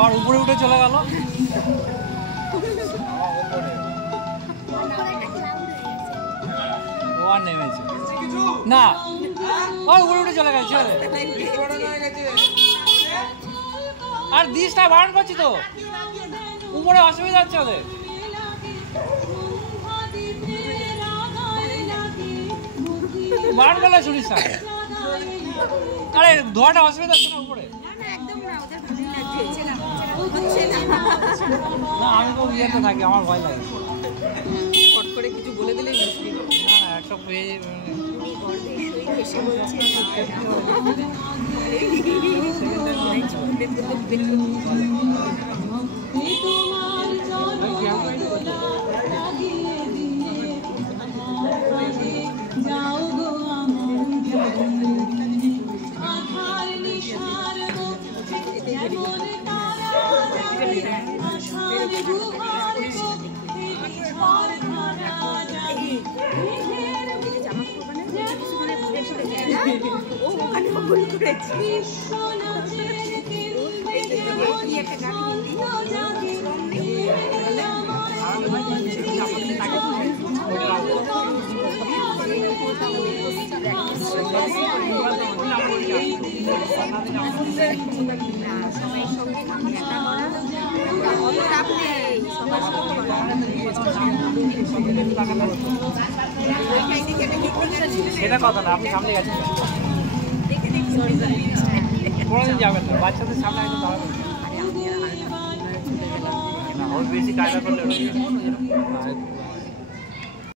আমার উপরে উঠে চলে গেল। নেমেছে না, উপরে উঠে চলে গেছে। আর দিস না, বারণ করছি তো, উপরে অসুবিধা হচ্ছে ওদের। বারণ করলে শুনিস না। আরে ধোয়াটা অসুবিধা হচ্ছে না উপরে। না আমি তো ইয়েতে থাকি, আমার ভয় লাগে। ফট করে কিছু বলে দিলেই মুশকিল। না না, একটা পেয়ে সেটা কথা না, আপনি সামনে গেছেন কোনোদিন যাবেন না, বাচ্চাদের সামনে একদম দাঁড়াবেন না, ওর বেশি কায়দা করলে